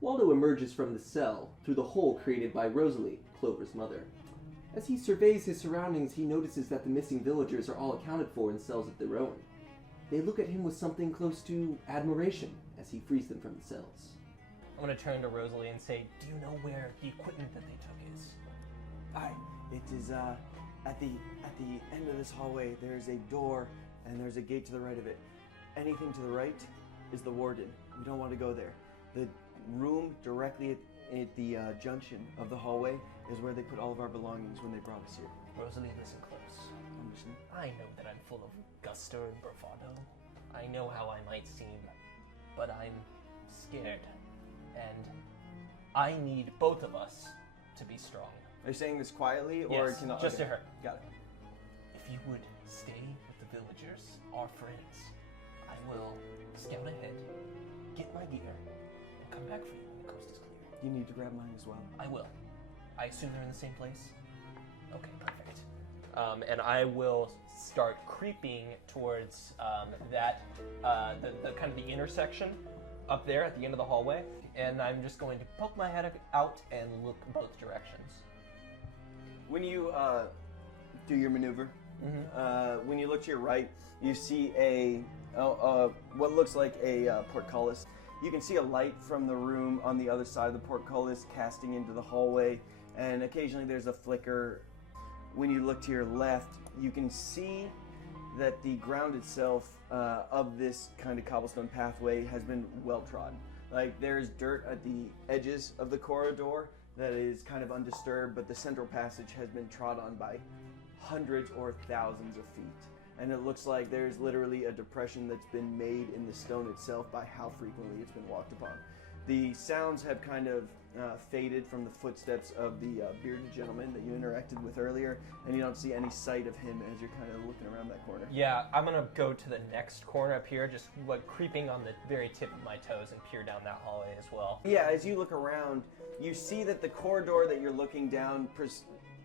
Waldo emerges from the cell through the hole created by Rosalie, Clover's mother. As he surveys his surroundings, he notices that the missing villagers are all accounted for in cells of their own. They look at him with something close to admiration as he frees them from the cells. I'm going to turn to Rosalie and say, do you know where the equipment that they took is? Aye, it is at the end of this hallway. There's a door and there's a gate to the right of it. Anything to the right is the warden. We don't want to go there. The room directly at the junction of the hallway is where they put all of our belongings when they brought us here. Rosalie, listen close. I'm listening. I know that I'm full of gusto and bravado. I know how I might seem, but I'm scared. And I need both of us to be strong. Are you saying this quietly or Yes, can I, just okay. to her. Got it. If you would stay with the villagers, our friends, I will scout ahead, get my gear, and come back for you when the coast is clear. You need to grab mine as well. I will. I assume they're in the same place? Okay, perfect. And I will start creeping towards the kind of the intersection up there at the end of the hallway, and I'm just going to poke my head out and look both directions. When you do your maneuver, when you look to your right, you see what looks like a portcullis. You can see a light from the room on the other side of the portcullis casting into the hallway, and occasionally there's a flicker. When you look to your left, you can see that the ground itself of this kind of cobblestone pathway has been well trodden. Like, there's dirt at the edges of the corridor that is kind of undisturbed, but the central passage has been trod on by hundreds or thousands of feet. And it looks like there's literally a depression that's been made in the stone itself by how frequently it's been walked upon. The sounds have kind of faded from the footsteps of the bearded gentleman that you interacted with earlier, and you don't see any sight of him as you're kind of looking around that corner. Yeah, I'm gonna go to the next corner up here, just like creeping on the very tip of my toes and peer down that hallway as well. Yeah, as you look around, you see that the corridor that you're looking down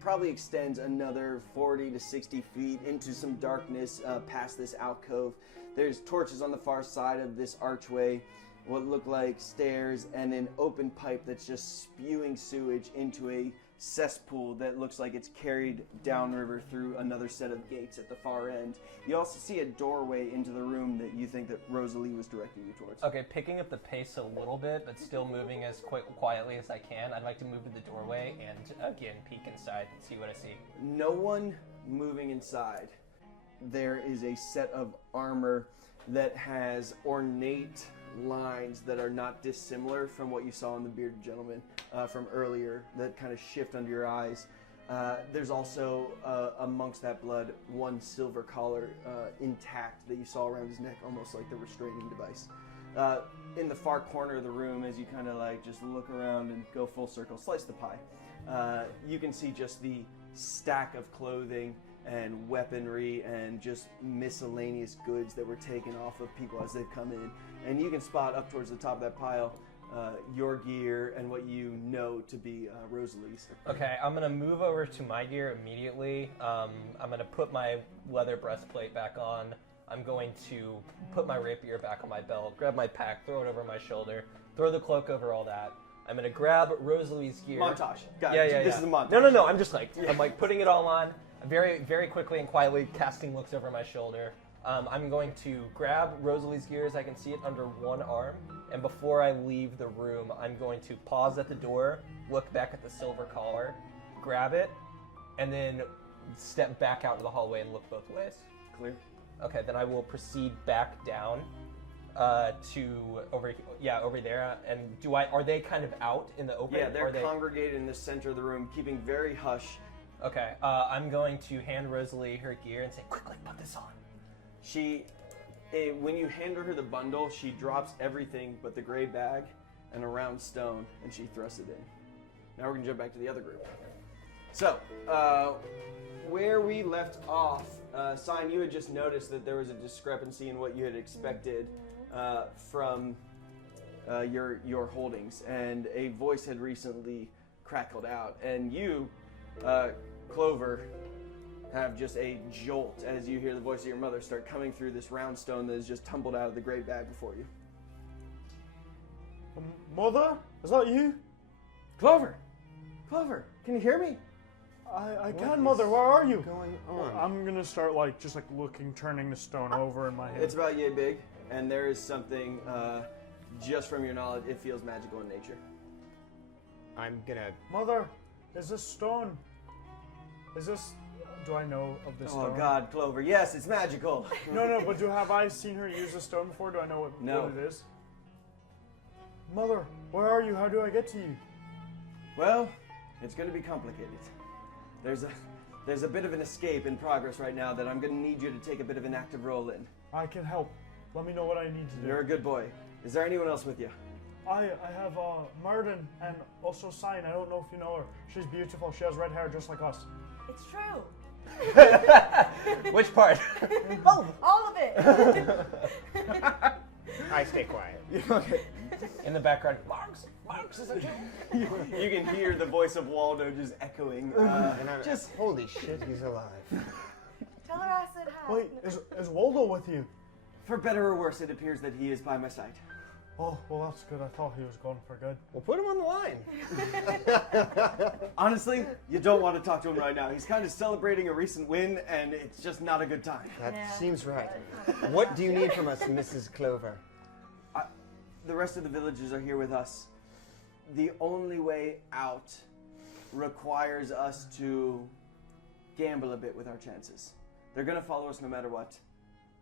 probably extends another 40 to 60 feet into some darkness past this alcove. There's torches on the far side of this archway, what look like stairs, and an open pipe that's just spewing sewage into a cesspool that looks like it's carried downriver through another set of gates at the far end. You also see a doorway into the room that you think that Rosalie was directing you towards. Okay, picking up the pace a little bit, but still moving as quietly as I can. I'd like to move to the doorway and again peek inside and see what I see. No one moving inside. There is a set of armor that has ornate lines that are not dissimilar from what you saw in the bearded gentleman from earlier that kind of shift under your eyes. There's also amongst that blood one silver collar intact that you saw around his neck, almost like the restraining device. In the far corner of the room, as you kind of like just look around and go full circle, slice the pie, you can see just the stack of clothing and weaponry and just miscellaneous goods that were taken off of people as they've come in. And you can spot up towards the top of that pile your gear and what you know to be Rosalie's. Okay, I'm gonna move over to my gear immediately. I'm gonna put my leather breastplate back on. I'm going to put my rapier back on my belt, grab my pack, throw it over my shoulder, throw the cloak over all that. I'm gonna grab Rosalie's gear. Montage. Got Yeah, it. yeah, This yeah. is a montage. No. I'm just like, I'm like putting it all on, very, very quickly and quietly casting looks over my shoulder. I'm going to grab Rosalie's gear as I can see it under one arm, and before I leave the room, I'm going to pause at the door, look back at the silver collar, grab it, and then step back out to the hallway and look both ways. Clear. Okay, then I will proceed back down to over there. And are they kind of out in the open? Yeah, they're congregated in the center of the room, keeping very hush. Okay, I'm going to hand Rosalie her gear and say, quickly, put this on. When you hand her the bundle, she drops everything but the gray bag and a round stone, and she thrusts it in. Now we're gonna jump back to the other group. So, where we left off, Sign, you had just noticed that there was a discrepancy in what you had expected from your holdings, and a voice had recently crackled out, and you, Clover, have just a jolt as you hear the voice of your mother start coming through this round stone that has just tumbled out of the gray bag before you. Mother? Is that you? Clover! Clover, can you hear me? I can, Mother. Where are you? Going on? I'm gonna start just looking, turning the stone over in my hand. It's about yay big, and there is something, just from your knowledge, it feels magical in nature. I'm gonna. Mother, is this stone? Do I know of this stone? Oh God, Clover, yes, it's magical! No, but have I seen her use a stone before? Do I know what it is? Mother, where are you? How do I get to you? Well, it's gonna be complicated. There's a bit of an escape in progress right now that I'm gonna need you to take a bit of an active role in. I can help. Let me know what I need to do. You're a good boy. Is there anyone else with you? I have Murden and also Sign. I don't know if you know her. She's beautiful. She has red hair just like us. It's true. Which part? Both. All of it. I stay quiet. Okay. In the background, Marks is a joke. You can hear the voice of Waldo just echoing. And I'm just holy shit, he's alive. Tell her I said hi. Wait, is Waldo with you? For better or worse, it appears that he is by my side. Oh, well, that's good. I thought he was gone for good. We'll put him on the line. Honestly, you don't want to talk to him right now. He's kind of celebrating a recent win, and it's just not a good time. That Yeah. seems right. What do you need from us, Mrs. Clover? The rest of the villagers are here with us. The only way out requires us to gamble a bit with our chances. They're going to follow us no matter what.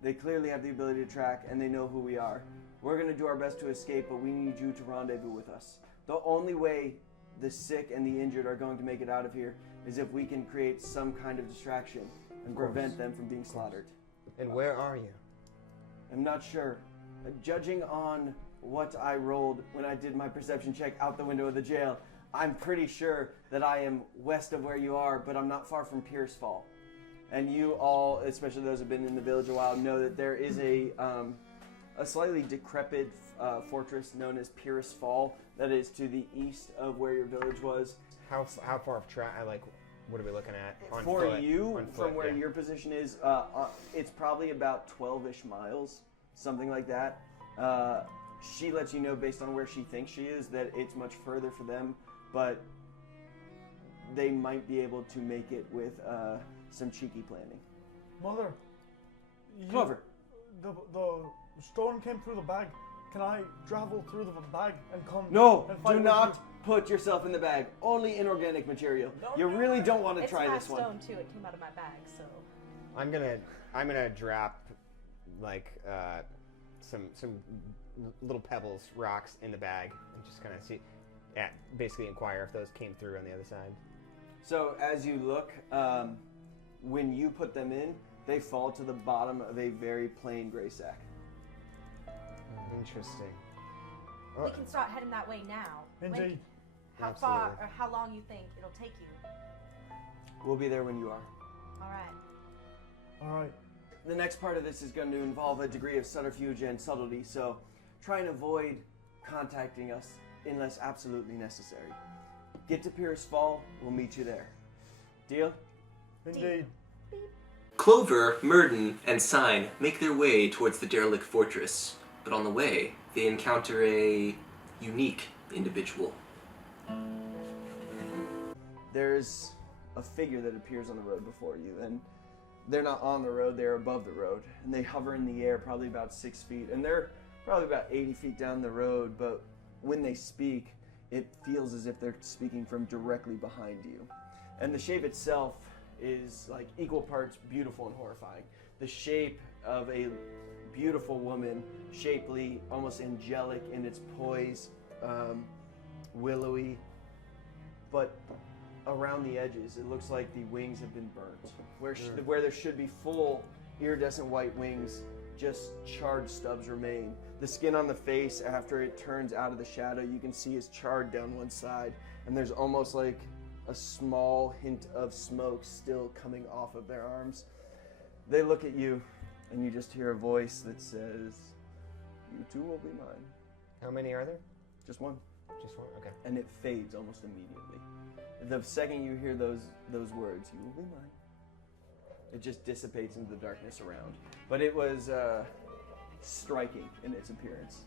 They clearly have the ability to track, and they know who we are. We're going to do our best to escape, but we need you to rendezvous with us. The only way the sick and the injured are going to make it out of here is if we can create some kind of distraction and prevent them from being slaughtered. And where are you? I'm not sure. Judging on what I rolled when I did my perception check out the window of the jail, I'm pretty sure that I am west of where you are, but I'm not far from Pierce Fall. And you all, especially those who've been in the village a while, know that there is a slightly decrepit fortress known as Pierce Fall that is to the east of where your village was. How far of what are we looking at? On For foot? you, On foot, from where yeah. your position is, it's probably about 12-ish miles, something like that. She lets you know based on where she thinks she is that it's much further for them, but they might be able to make it with some cheeky planning. Mother. Clover. The stone came through the bag. Can I travel through the bag and come? No, and fight do with not you? put yourself in the bag. Only inorganic material. Don't You do really it. don't want to It's try my this one. stone too. It came out of my bag, so. I'm gonna drop some little pebbles, rocks in the bag, and just kind of see, basically inquire if those came through on the other side. So as you look, when you put them in, they fall to the bottom of a very plain gray sack. Interesting. We can start heading that way now. Indeed. How far Absolutely. or how long you think it'll take you? We'll be there when you are. All right. All right. The next part of this is going to involve a degree of subterfuge and subtlety, so try and avoid contacting us unless absolutely necessary. Get to Pierce Fall, we'll meet you there. Deal? Indeed. Clover, Murden, and Sign make their way towards the derelict fortress, but on the way, they encounter a unique individual. There's a figure that appears on the road before you, and they're not on the road, they're above the road, and they hover in the air probably about 6 feet, and they're probably about 80 feet down the road, but when they speak, it feels as if they're speaking from directly behind you. And the shape itself is like equal parts beautiful and horrifying. The shape of a beautiful woman, shapely, almost angelic in its poise, willowy, but around the edges, it looks like the wings have been burnt. Where there should be full iridescent white wings, just charred stubs remain. The skin on the face, after it turns out of the shadow, you can see is charred down one side, and there's almost like a small hint of smoke still coming off of their arms. They look at you, and you just hear a voice that says, "You too will be mine." How many are there? Just one. Just one? Okay. And it fades almost immediately. The second you hear those words, "You will be mine," it just dissipates into the darkness around. But it was striking in its appearance.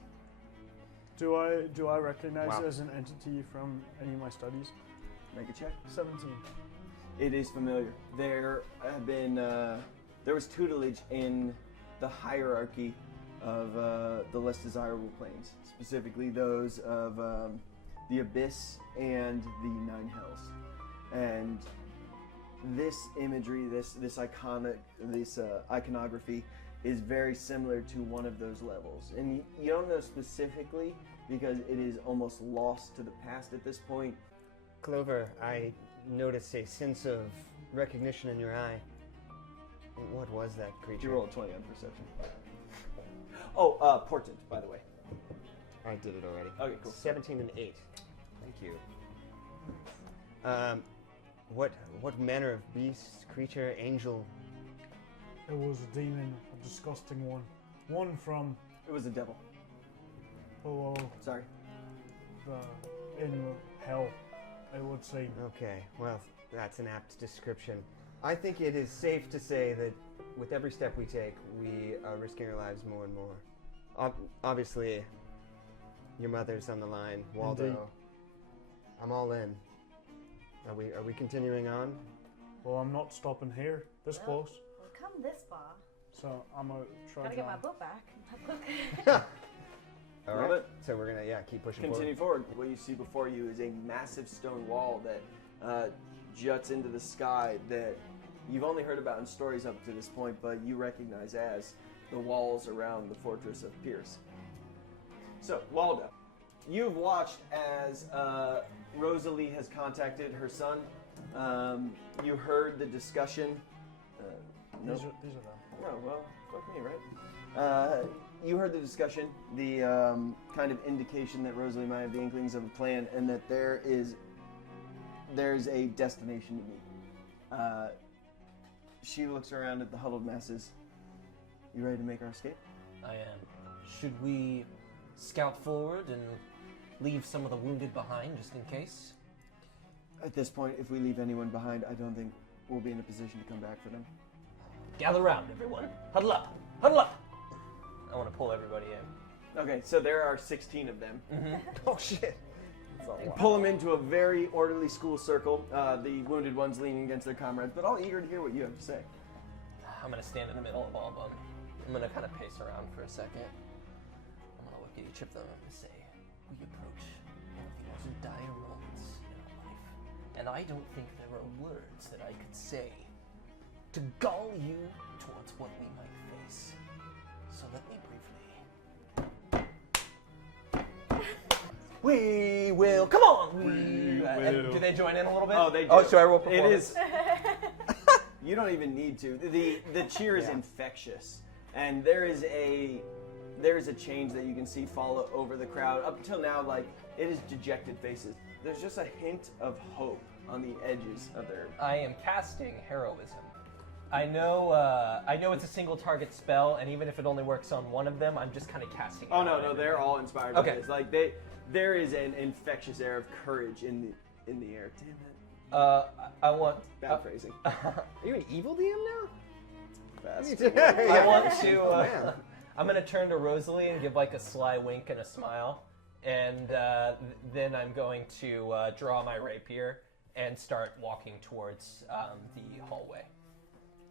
Do I recognize Wow. it as an entity from any of my studies? Make a check. 17. It is familiar. There have been there was tutelage in the hierarchy of the less desirable planes, specifically those of the Abyss and the Nine Hells, and this imagery, this iconography, is very similar to one of those levels, and you don't know specifically because it is almost lost to the past at this point. Clover, I notice a sense of recognition in your eye. What was that creature? You roll a 20 on perception. Oh, portent, by the way. I did it already. Okay, cool. 17 and 8. Thank you. What manner of beast, creature, angel? It was a demon, a disgusting one. One from It was a devil. Sorry. in hell, I would say. Okay, well, that's an apt description. I think it is safe to say that with every step we take, we are risking our lives more and more. Obviously, your mother's on the line, Waldo. Indeed. I'm all in. Are we continuing on? Well, I'm not stopping here, this close. We've come this far. So I'm gonna try Gotta to get my book back. My book. All Love right. it. So we're gonna keep pushing Continue forward. What you see before you is a massive stone wall that juts into the sky that you've only heard about in stories up to this point, but you recognize as the walls around the fortress of Pierce. So, Waldo, you've watched as Rosalie has contacted her son. You heard the discussion. These are them. No, well, fuck me, right? You heard the discussion, the kind of indication that Rosalie might have the inklings of a plan, and that there's a destination to meet. She looks around at the huddled masses. You ready to make our escape? I am. Should we scout forward and leave some of the wounded behind just in case? At this point, if we leave anyone behind, I don't think we'll be in a position to come back for them. Gather round, everyone. Huddle up. Huddle up. I want to pull everybody in. Okay, so there are 16 of them. Oh shit! You pull them into a very orderly school circle, the wounded ones leaning against their comrades, but all eager to hear what you have to say. I'm going to stand in the middle of all of them. I'm going to kind of pace around for a second. I'm going to look at each of them and say, we approach one of the most dire moments in our life. And I don't think there are words that I could say to gull you towards what we might face. So let me briefly... We will... Come on! And do they join in a little bit? Oh, they do. Oh, so I roll It performance. is. You don't even need to. The cheer is infectious, and there is a change that you can see follow over the crowd. Up until now, like, it is dejected faces. There's just a hint of hope on the edges of their. I am casting heroism. I know it's a single target spell, and even if it only works on one of them, I'm just kind of casting it. Oh on no, everybody. they're all inspired Okay. by this. Like there is an infectious air of courage in the air. Damn it. I want. Bad phrasing. Are you an evil DM now? Fast. I want to. Man. I'm gonna turn to Rosalie and give like a sly wink and a smile, and then I'm going to draw my rapier and start walking towards the hallway.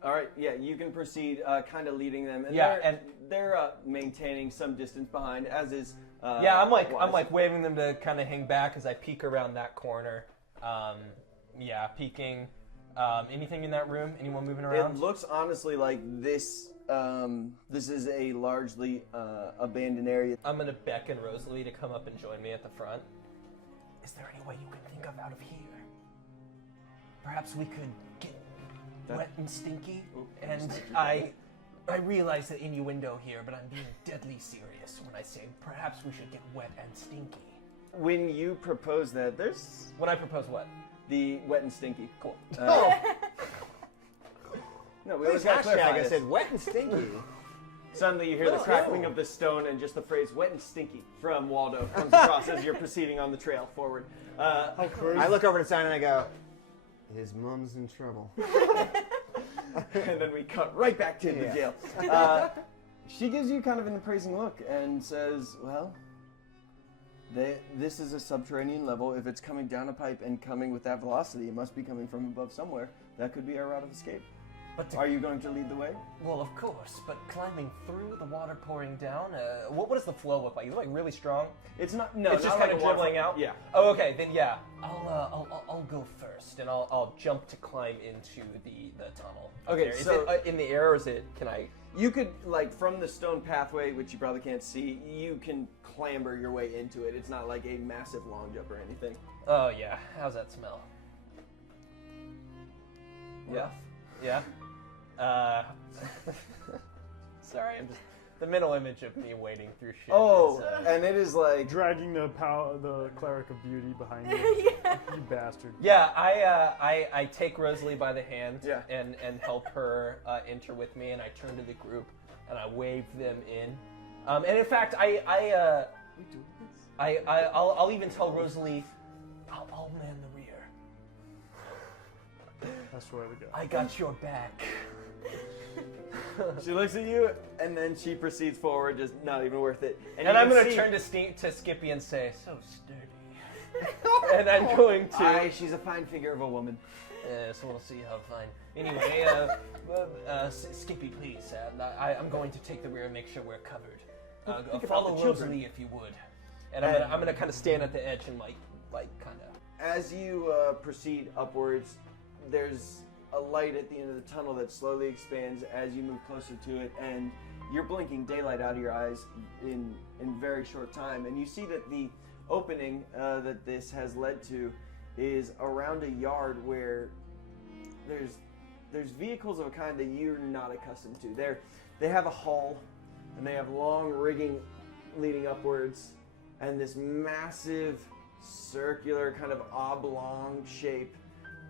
All right, yeah, you can proceed, kind of leading them. And Yeah, they're maintaining some distance behind, as is. Yeah, I'm Wise. like waving them to kind of hang back as I peek around that corner. Yeah, peeking. Anything in that room? Anyone moving around? It looks honestly like this. This is a largely abandoned area. I'm gonna beckon Rosalie to come up and join me at the front. Is there any way you can think of out of here? Perhaps we could get wet and stinky. And I realize the innuendo here, but I'm being deadly serious when I say perhaps we should get wet and stinky. When you propose that, there's When I propose what? the wet and stinky. Cool. No, we always Please got to clarify hashtag. I this. said wet and stinky. Suddenly you hear the crackling of the stone and just the phrase "wet and stinky" from Waldo comes across as you're proceeding on the trail forward. How crazy. I look over to Simon and I go, his mom's in trouble. And then we cut right back to the Yeah. jail. She gives you kind of an appraising look and says, well, This is a subterranean level. If it's coming down a pipe and coming with that velocity, it must be coming from above somewhere. That could be our route of escape. But Are you going to lead the way? Well, of course, but climbing through the water pouring down, what does the flow look like? Is it like really strong? It's not. No, It's just not kind like of a waterfall. dribbling out. Yeah. Oh, okay. Then yeah, I'll go first, and I'll jump to climb into the tunnel. Okay, Is so- it in the air, or is it? Can I? You could, like, from the stone pathway, which you probably can't see, you can clamber your way into it. It's not like a massive long jump or anything. Oh yeah. How's that smell? Yeah. Yeah. Sorry, I'm just the mental image of me wading through shit. Oh, is, and it is like. Dragging the cleric of beauty behind you. Yeah. You bastard. Yeah, I take Rosalie by the hand Yeah. and help her enter with me, and I turn to the group and I wave them in. And in fact, I'll even tell Rosalie, I'll man the rear. I swear to God. I got your back. She looks at you, and then she proceeds forward, just not even worth it. And you I'm can gonna see- turn to Skippy and say, so sturdy. And I'm going to. Aye, she's a fine figure of a woman. So we'll see how fine. Anyway, Skippy, please. I'm going to take the rear and make sure we're covered. Think about Follow the children. Rosalie if you would. And I'm gonna kind of stand at the edge and like kind of. As you proceed upwards, there's a light at the end of the tunnel that slowly expands as you move closer to it, and you're blinking daylight out of your eyes in very short time, and you see that the opening that this has led to is around a yard where there's vehicles of a kind that you're not accustomed to. They have a hull, and they have long rigging leading upwards, and this massive circular kind of oblong shape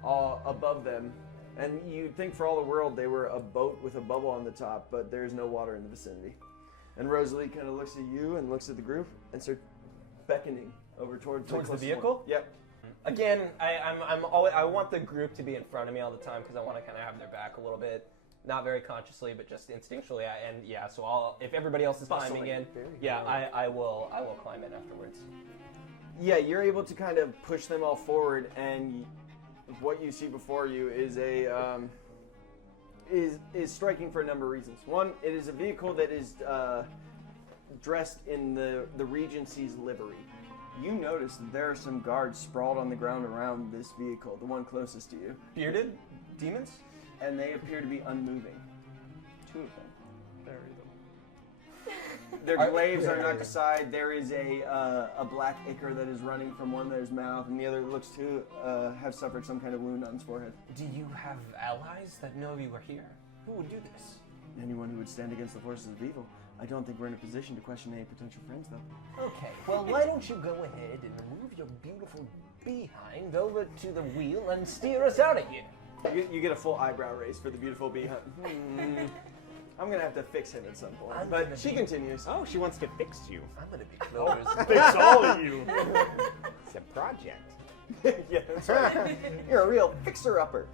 above them. And you'd think for all the world they were a boat with a bubble on the top, but there's no water in the vicinity. And Rosalie kind of looks at you and looks at the group and starts beckoning over towards the closest vehicle? one. Yep. Again, I want the group to be in front of me all the time because I want to kind of have their back a little bit, not very consciously, but just instinctually. So if everybody else is climbing in, I will climb in afterwards. Yeah, you're able to kind of push them all forward, and what you see before you is is striking for a number of reasons. One, it is a vehicle that is dressed in the Regency's livery. You notice that there are some guards sprawled on the ground around this vehicle, the one closest to you, Bearded demons? and they appear to be unmoving. Two of them. Bury them. Their glaives are knocked aside. There is a black ichor that is running from one of their mouth, and the other looks to have suffered some kind of wound on his forehead. Do you have allies that know you are here? Who would do this? Anyone who would stand against the forces of evil. I don't think we're in a position to question any potential friends, though. Okay, well, why don't you go ahead and move your beautiful behind over to the wheel and steer us out of here? You get a full eyebrow raise for the beautiful behind. I'm gonna have to fix him at some point. I'm But gonna she be- continues. Oh, she wants to fix you. I'm gonna be Clover's. Fix all of you. It's a project. Yeah, that's right. You're a real fixer-upper.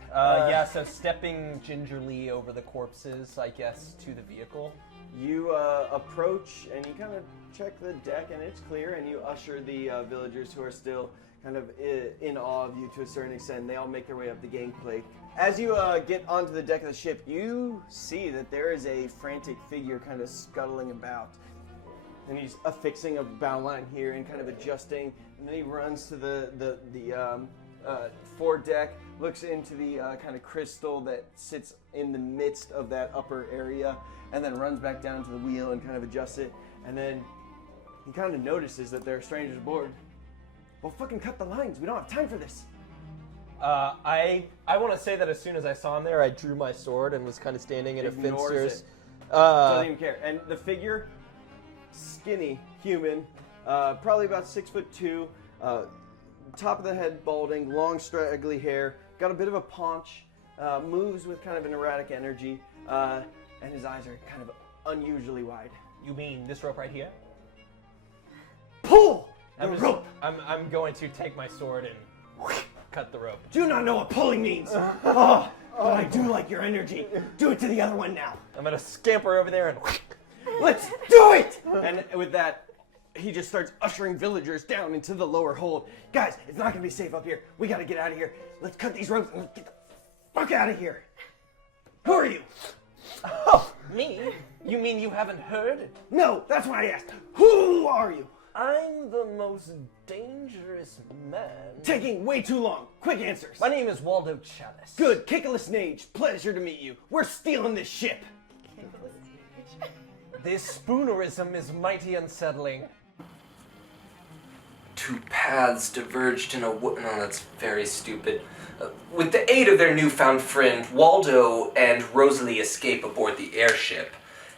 So stepping gingerly over the corpses, I guess, to the vehicle. You approach and you kind of check the deck, and it's clear, and you usher the villagers who are still kind of in awe of you to a certain extent. They all make their way up the gangplank. As you get onto the deck of the ship, you see that there is a frantic figure kind of scuttling about. And he's affixing a bow line here and kind of adjusting. And then he runs to the foredeck, looks into the kind of crystal that sits in the midst of that upper area, and then runs back down to the wheel and kind of adjusts it. And then he kind of notices that there are strangers aboard. Well, fucking cut the lines. We don't have time for this. I want to say that as soon as I saw him there, I drew my sword and was kind of standing in a Ignores fencer's. it. Doesn't even care. And the figure, skinny, human, probably about 6'2", top of the head balding, long straggly hair, got a bit of a paunch, moves with kind of an erratic energy, and his eyes are kind of unusually wide. You mean this rope right here? Pull the I'm just- rope! I'm going to take my sword and cut the rope. Do not know what pulling means. But I do like your energy. Do it to the other one now. I'm gonna scamper over there and Let's do it! And with that, he just starts ushering villagers down into the lower hold. Guys, it's not gonna be safe up here. We gotta get out of here. Let's cut these ropes and let's get the fuck out of here. Who are you? Oh, me? You mean you haven't heard? No, that's what I asked. Who are you? I'm the most dangerous man. Taking way too long. Quick answers. My name is Waldo Chalice. Good, Kickless Nage. Pleasure to meet you. We're stealing this ship. This spoonerism is mighty unsettling. Two paths diverged in a no, that's very stupid. With the aid of their newfound friend, Waldo and Rosalie escape aboard the airship.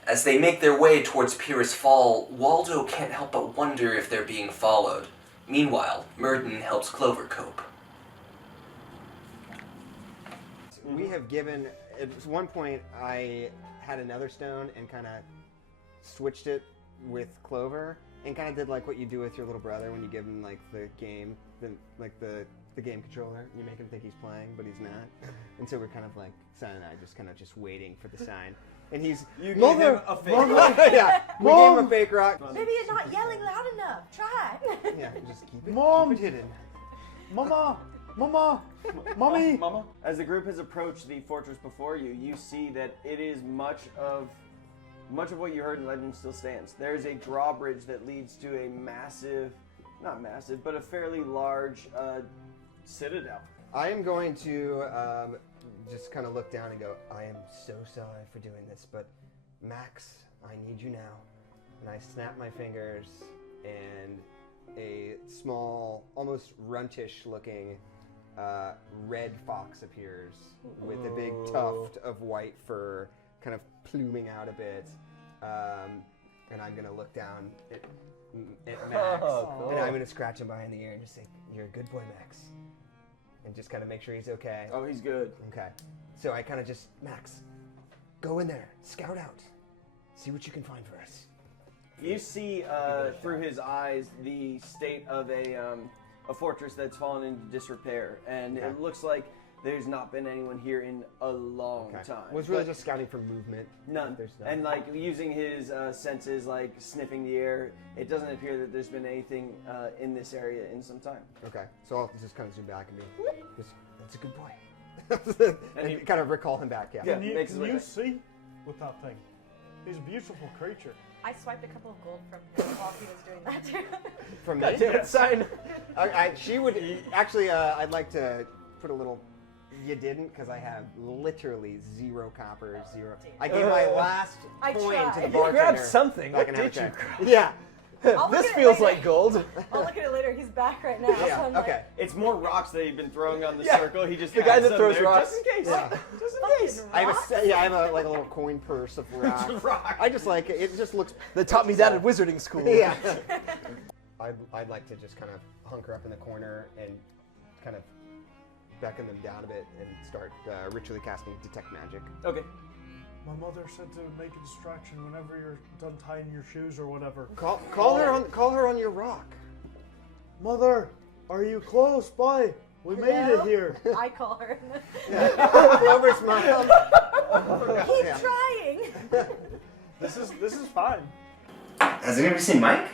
As they make their way towards Pyrrhus Fall, Waldo can't help but wonder if they're being followed. Meanwhile, Murden helps Clover cope. We have given, at one point I had another stone and kind of switched it with Clover and kind of did like what you do with your little brother when you give him like the game, the game controller. You make him think he's playing, but he's not. And so we're kind of like, Son and I just kind of just waiting for the sign. And he's, You gave him a fake rock. yeah, we gave him a fake rock. Maybe you're not yelling loud enough. Try. Yeah, just keep it, Mom! keep it hidden. Mama! Mama! Mommy! Mama. As the group has approached the fortress before you, you see that it is much of what you heard in Legend still stands. There is a drawbridge that leads to a massive, not massive, but a fairly large citadel. I am going to just kind of look down and go, I am so sorry for doing this, but Max, I need you now. And I snap my fingers, and a small, almost runtish looking red fox appears with a big tuft of white fur kind of pluming out a bit. And I'm going to look down at Max, cool. and I'm going to scratch him behind the ear and just say, you're a good boy, Max. And just kind of make sure he's okay. Oh, he's good. Okay. So I kind of just, Max, go in there, scout out, see what you can find for us. You see through his eyes the state of a fortress that's fallen into disrepair, and Okay. it looks like there's not been anyone here in a long time. Was really just scouting for movement. None. There's none. And like using his senses, like sniffing the air, it doesn't appear that there's been anything in this area in some time. Okay. So I'll just kind of zoom back and be, that's a good boy. and he- kind of recall him back, yeah. Yeah. Can you, makes his way can you back. see with that thing? He's a beautiful creature. I swiped a couple of gold from him while he was doing that too. From God me? damn it, sign. She would, actually, I'd like to put a little, you didn't, because I have literally 0 copper, 0. I gave my last I coin to the tried. You bartender. grabbed something. so I What can have a did you check. grab? Yeah. I'll look This at it feels later. like gold. I'll look at it later. He's back right now. Yeah, So I'm like, okay. It's more rocks that he've been throwing on the Yeah. circle. He just The guy has that some throws there rocks. just in case. Yeah. Just in fucking case. I have rocks? I have like a little coin purse of rocks. Just rock. I just like it. It just looks. They taught me that at wizarding school. Yeah. I'd like to just kind of hunker up in the corner and kind of beckon them down a bit and start ritually casting detect magic. Okay. My mother said to make a distraction whenever you're done tying your shoes or whatever. Call her on your rock. Mother, are you close by? We made it Hello? here. I call her. Clover's mom. Keep Yeah. trying. This is fine. Has anybody seen Mike?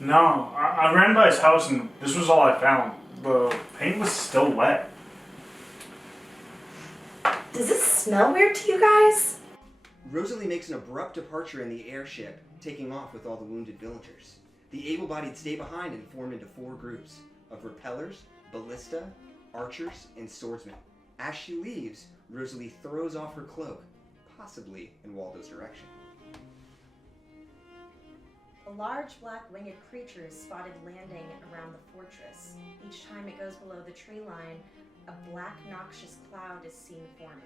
No, I ran by his house and this was all I found. The paint was still wet. Does this smell weird to you guys? Rosalie makes an abrupt departure in the airship, taking off with all the wounded villagers. The able-bodied stay behind and form into 4 groups of repellers, ballista, archers, and swordsmen. As she leaves, Rosalie throws off her cloak, possibly in Waldo's direction. A large black winged creature is spotted landing around the fortress. Each time it goes below the tree line, a black noxious cloud is seen forming.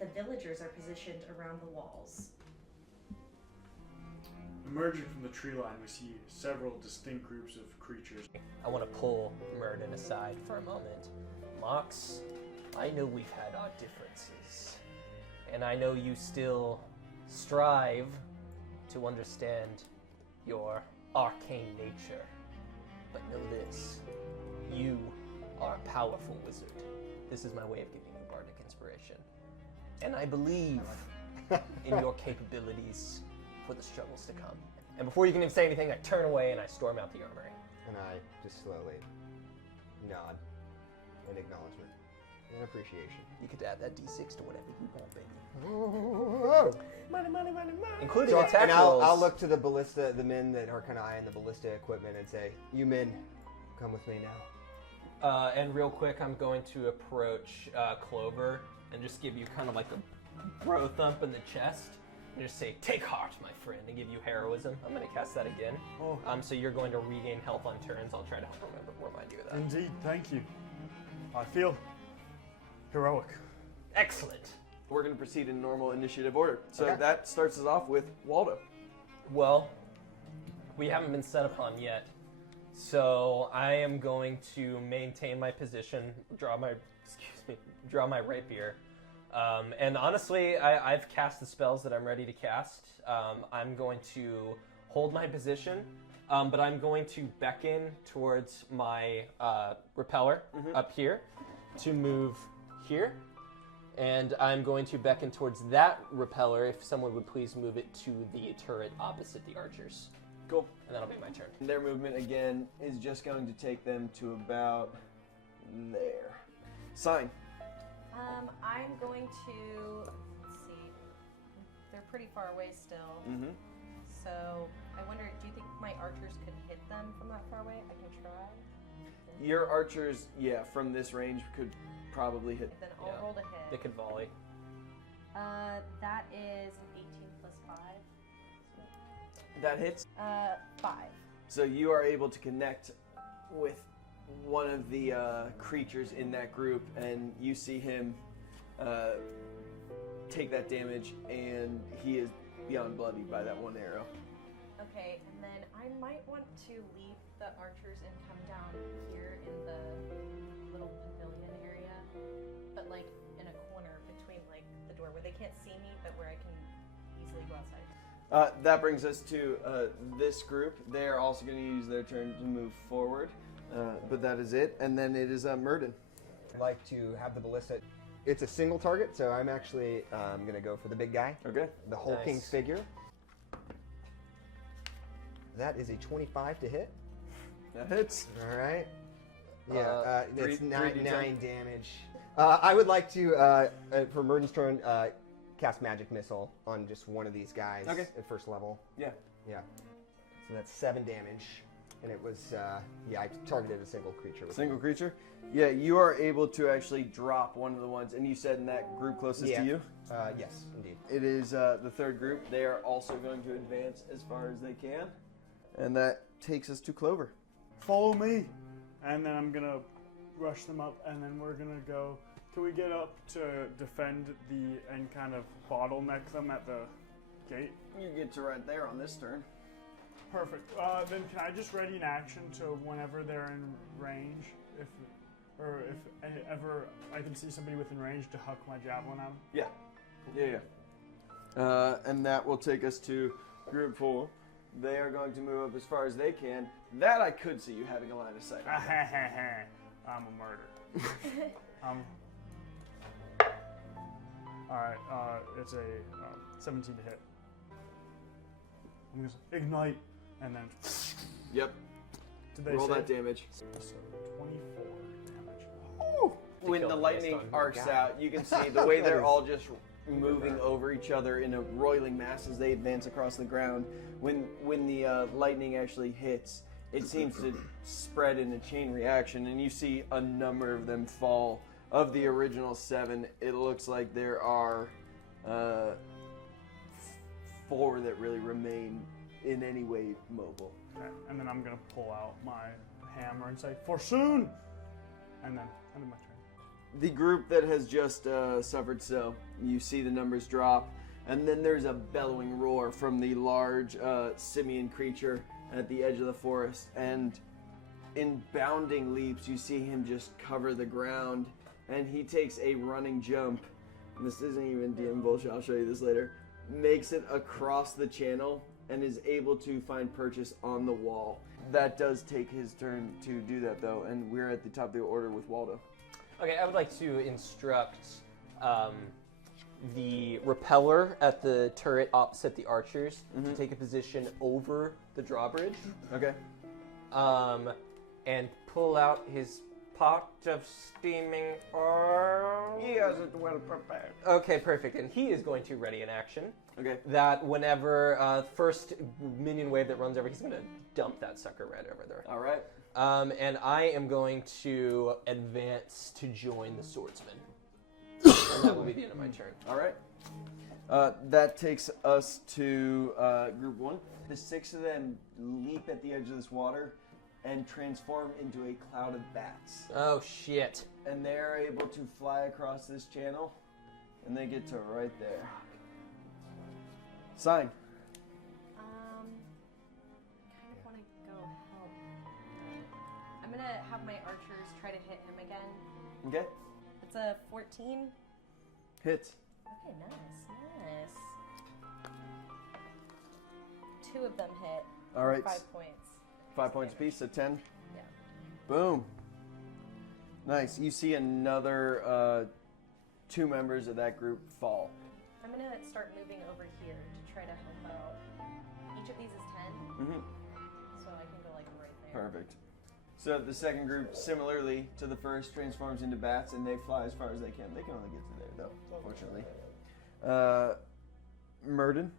The villagers are positioned around the walls. Emerging from the tree line, we see several distinct groups of creatures. I want to pull Murden aside for a moment. Mox, I know we've had our differences. And I know you still strive to understand your arcane nature. But know this, you are a powerful wizard. This is my way of giving you bardic inspiration. And I believe in your capabilities for the struggles to come. And before you can even say anything, I turn away and I storm out the armory. And I just slowly nod in acknowledgement and appreciation. You could add that D6 to whatever you want, baby. Money, money, money, money. Including So, attack and rolls. I'll look to the ballista, the men that are kind of eyeing the ballista equipment, and say, "You men, come with me now." And real quick, I'm going to approach Clover and just give you kind of like a bro thump in the chest. And just say, "Take heart, my friend," and give you heroism. I'm going to cast that again. Oh. So you're going to regain health on turns. I'll try to remind you of that. Indeed, thank you. I feel heroic. Excellent. We're going to proceed in normal initiative order. So Okay. that starts us off with Waldo. Well, we haven't been set upon yet. So I am going to maintain my position, draw my rapier. And honestly, I've cast the spells that I'm ready to cast. I'm going to hold my position, but I'm going to beckon towards my repeller up here to move here. And I'm going to beckon towards that repeller if someone would please move it to the turret opposite the archers. Cool. And that'll be my turn. Their movement, again, is just going to take them to about there. Sign. I'm going to, let's see, they're pretty far away still. Mm-hmm. So I wonder, do you think my archers could hit them from that far away? I can try. Your archers, yeah, from this range could probably hit. Then I'll roll to They hit. could volley. That is 18 plus 5. That hits. 5. So you are able to connect with one of the creatures in that group, and you see him take that damage, and he is beyond bloodied by that one arrow. Okay, and then I might want to leave the archers and come down here in the little pavilion area, but like in a corner between like the door where they can't see me, but where I can easily go outside. That brings us to this group. They are also going to use their turn to move forward, but that is it. And then it is Murden. I'd like to have the ballista. It's a single target, so I'm actually going to go for the big guy. Okay. The hulking Nice. figure. That is a 25 to hit. That hits. All right. Yeah, it's three 9 D10. damage. I would like to, for Murden's turn, cast Magic Missile on just one of these guys Okay. at first level. Yeah. Yeah. So that's 7 damage. And it was, I targeted a single creature. With Single creature? Yeah, you are able to actually drop one of the ones, and you said in that group closest Yeah. to you? Yes, indeed. It is the third group. They are also going to advance as far as they can. And that takes us to Clover. Follow me. And then I'm gonna rush them up, and then we're gonna go. Can we get up to defend and kind of bottleneck them at the gate? You get to right there on this turn. Perfect. Then can I just ready an action to whenever they're in range, if ever I can see somebody within range to huck my javelin at them? Yeah. And that will take us to group 4. They are going to move up as far as they can. That I could see you having a line of sight on. I'm a murder. Alright, it's a 17 to hit. I'm gonna ignite, and then Yep. did they Roll say? that damage. So 24 damage. When kill the them lightning based on- arcs God. out, you can see the way they're all just moving over each other in a roiling mass as they advance across the ground. When the lightning actually hits, it seems to spread in a chain reaction, and you see a number of them fall. Of the original 7, it looks like there are 4 that really remain in any way mobile. Okay, and then I'm gonna pull out my hammer and say, "For soon!" And then end of my turn. The group that has just suffered so, you see the numbers drop, and then there's a bellowing roar from the large simian creature at the edge of the forest, and in bounding leaps, you see him just cover the ground, and he takes a running jump. And this isn't even DM bullshit, I'll show you this later. Makes it across the channel and is able to find purchase on the wall. That does take his turn to do that, though, and we're at the top of the order with Waldo. Okay, I would like to instruct the repeller at the turret opposite the archers to take a position over the drawbridge. Okay. And pull out his pot of steaming oil. He has it well prepared. Okay, perfect. And he is going to ready an action. Okay. That whenever first minion wave that runs over, he's going to dump that sucker right over there. All right. And I am going to advance to join the swordsman. And that will be the end of my turn. All right. That takes us to group 1. The 6 of them leap at the edge of this water and transform into a cloud of bats. Oh, shit. And they're able to fly across this channel, and they get to right there. Sign. Kind of want to go help. I'm gonna have my archers try to hit him again. Okay. It's a 14. Hits. Okay, nice. 2 of them hit. All right. 5 points. 5 points apiece, so 10. Yeah. Boom. Nice. You see another 2 members of that group fall. I'm gonna start moving over here to try to help out. Each of these is 10, so I can go like right there. Perfect. So the second group, similarly to the first, transforms into bats, and they fly as far as they can. They can only get to there, though, fortunately. Murden?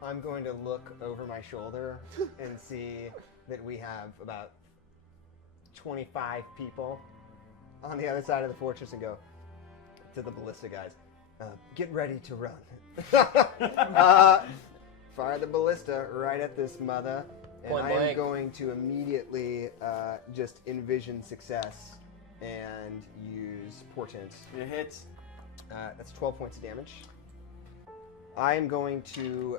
I'm going to look over my shoulder and see that we have about 25 people on the other side of the fortress and go to the ballista guys. Get ready to run. Fire the ballista right at this mother, and Point I am blank. going to immediately just envision success and use portent. It hits. That's 12 points of damage. I am going to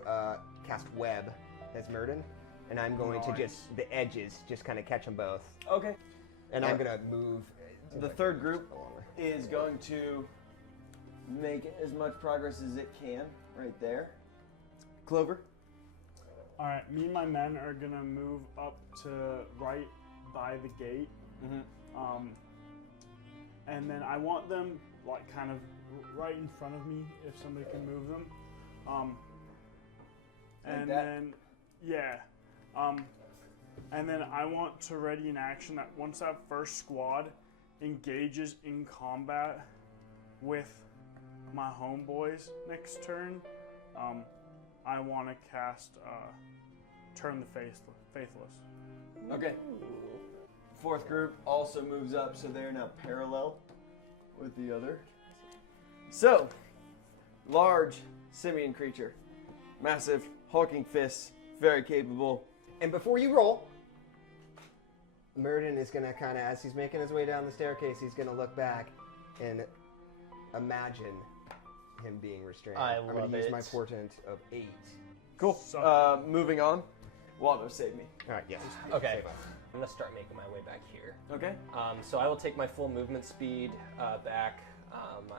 cast web as Murden, and I'm going to just the edges, just kind of catch them both. Okay. And I'm going to move. The third group is going to make as much progress as it can right there. Clover? Alright, me and my men are gonna move up to right by the gate. And then I want them like kind of right in front of me if somebody can move them. And then and then I want to ready an action that once that first squad engages in combat with my homeboys next turn, I want to cast Turn the Faithless. Okay. Fourth group also moves up, so they're now parallel with the other. So, large simian creature, massive, hulking fists, very capable. And before you roll, Murden is going to kind of, as he's making his way down the staircase, he's going to look back and imagine him being restrained. I'm going to use my portent of 8. Cool. Moving on. Waldo, save me. All right, yes. Okay. I'm going to start making my way back here. Okay. So I will take my full movement speed back.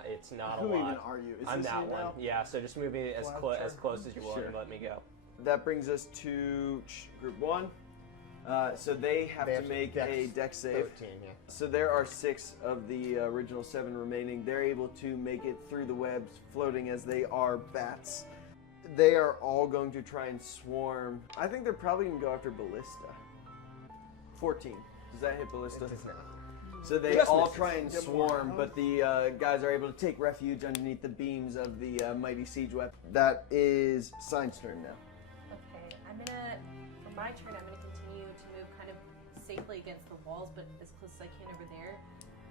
It's not a Who lot. even are you? Is I'm this that you one. now? Yeah, so just move me as close as you're willing to let me go. That brings us to group 1. So they have to make a dex save. 13, yeah. So there are 6 of the original 7 remaining. They're able to make it through the webs, floating as they are bats. They are all going to try and swarm. I think they're probably going to go after Ballista. 14. Does that hit Ballista? It does not. So they all try and swarm, but the guys are able to take refuge underneath the beams of the mighty siege weapon. That is Sign's turn now. Okay, for my turn, I'm gonna continue to move kind of safely against the walls, but as close as I can over there.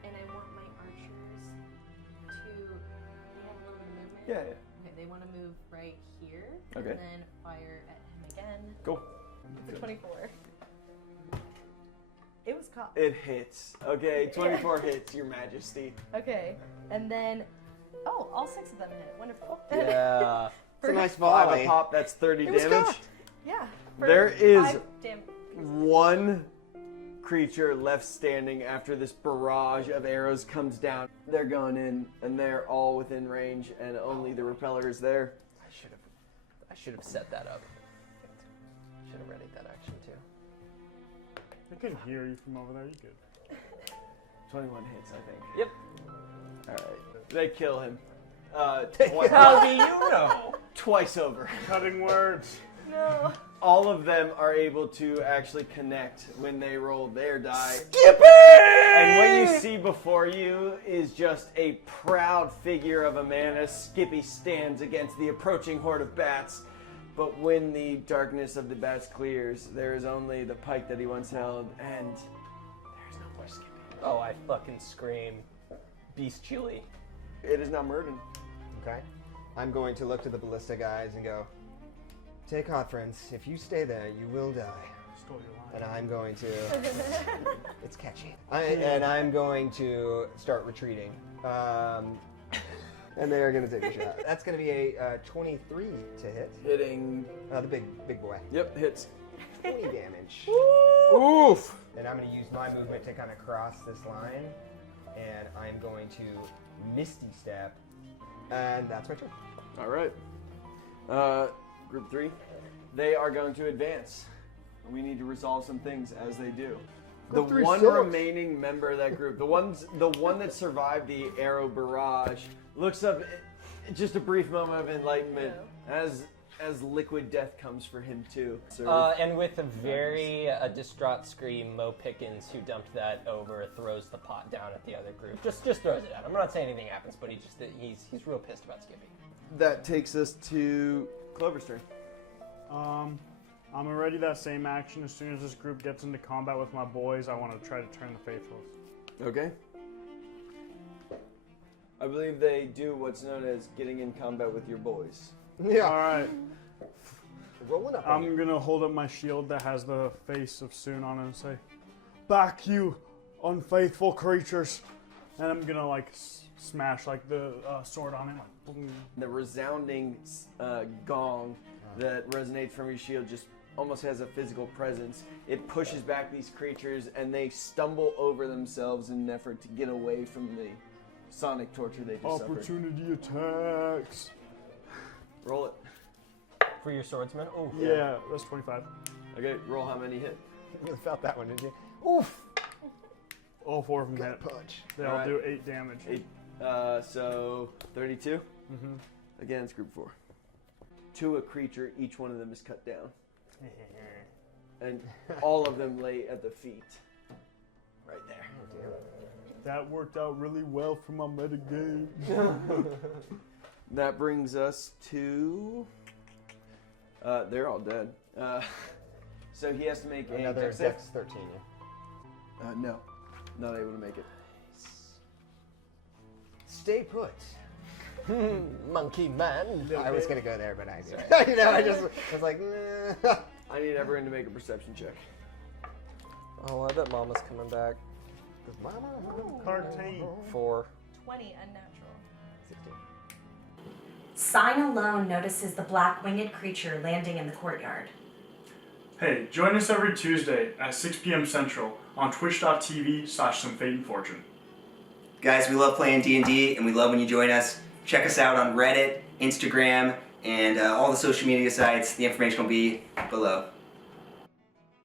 And I want my archers to, they have a little bit of movement. Yeah. Okay, they want to move right here. Okay. And then fire at him again. Cool. It's a 24. It was caught. It hits. Okay, 24 hits, Your Majesty. Okay, and then, all 6 of them hit. Wonderful. Yeah. It's a nice 5 volley. a pop, that's 30 It was damage. cocked. Yeah. for There is 5 one creature left standing after this barrage of arrows comes down. They're going in, and they're all within range, and only the repeller is there. I should have set that up. Should have readied that action too. I can hear you from over there. You good? 21 hits, I think. Yep. Alright. They kill him. How do you know? Twice over. Cutting words. No. All of them are able to actually connect when they roll their die. Skippy! And what you see before you is just a proud figure of a man as Skippy stands against the approaching horde of bats. But when the darkness of the bats clears, there is only the pike that he once held, and there's no more Skippy. Oh, I fucking scream. Beast chili. It is now Murden. Okay. I'm going to look to the ballista guys and go, take heart, friends. If you stay there, you will die. Stole your line. And I'm going to... it's catchy. And I'm going to start retreating. And they're going to take a shot. That's going to be a 23 to hit. Hitting. The big boy. Yep, hits. 20 damage. Oof! And I'm going to use my movement to kind of cross this line. And I'm going to Misty Step. And that's my turn. All right. Group 3. They are going to advance. We need to resolve some things as they do. The Group 3 one sucks. remaining member of that group, the one that survived the arrow barrage, looks up, just a brief moment of enlightenment as liquid death comes for him too. And with a very distraught scream, Mo Pickens, who dumped that over, throws the pot down at the other group. Just throws it at him. I'm not saying anything happens, but he's real pissed about Skippy. That takes us to Clover's turn. I'm already that same action. As soon as this group gets into combat with my boys, I want to try to turn the faithfuls. Okay. I believe they do what's known as getting in combat with your boys. Yeah. All right. Rolling up. I'm gonna hold up my shield that has the face of Soon on it and say, "Back, you unfaithful creatures!" And I'm gonna like smash like the sword on it. Like, boom. The resounding gong that resonates from your shield just almost has a physical presence. It pushes back these creatures and they stumble over themselves in an effort to get away from the sonic torture they just suffered. Opportunity attacks. Roll it. For your swordsman? Oh, Yeah, that's 25. Okay, roll how many hit. You really felt that one, didn't you? Oof. All 4 of them Gut hit. punch. They all do 8 damage. 8. So 32. Mm-hmm. Against group 4. To a creature, each one of them is cut down. And all of them lay at the feet. Right there. Oh, damn. That worked out really well for my metagame. That brings us to... they're all dead. So he has to make Another dex save. Dex 13. Yeah. No, not able to make it. Stay put. Monkey man. I was gonna go there, but I did. I was like, nah. I need everyone to make a perception check. Oh, I bet Mama's coming back. Cartain. 4. 20 unnatural. 16. Sign alone notices the black winged creature landing in the courtyard. Hey, join us every Tuesday at 6 p.m. Central on twitch.tv/Some Fate and Fortune. Guys, we love playing D&D, and we love when you join us. Check us out on Reddit, Instagram, and all the social media sites. The information will be below.